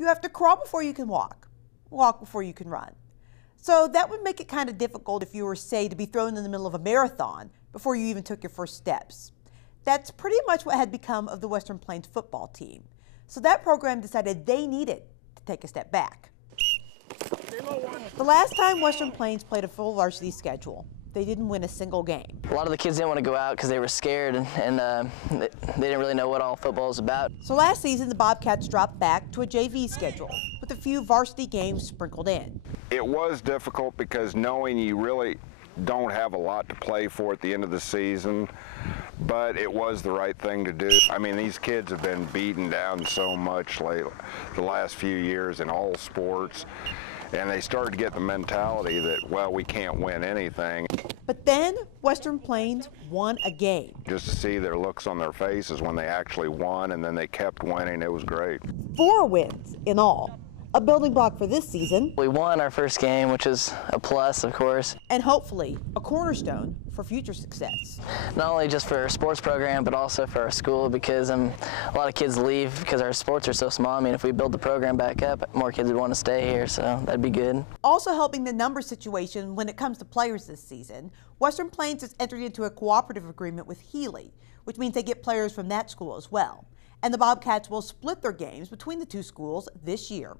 You have to crawl before you can walk before you can run. So that would make it kind of difficult if you were, say, to be thrown in the middle of a marathon before you even took your first steps. That's pretty much what had become of the Western Plains football team. So that program decided they needed to take a step back. The last time Western Plains played a full varsity schedule, they didn't win a single game. A lot of the kids didn't want to go out because they were scared and they didn't really know what all football was about. So last season, the Bobcats dropped back to a JV schedule with a few varsity games sprinkled in. It was difficult because knowing you really don't have a lot to play for at the end of the season, but it was the right thing to do. I mean, these kids have been beaten down so much lately, the last few years in all sports. And they started to get the mentality that, well, we can't win anything. But then Western Plains won a game. Just to see their looks on their faces when they actually won, and then they kept winning, it was great. 4 wins in all, a building block for this season. We won our first game, which is a plus, of course. And hopefully a cornerstone for future success. Not only just for our sports program, but also for our school, because a lot of kids leave because our sports are so small. I mean, if we build the program back up, more kids would want to stay here, so that'd be good. Also helping the number situation when it comes to players this season, Western Plains has entered into a cooperative agreement with Healy, which means they get players from that school as well. And the Bobcats will split their games between the two schools this year.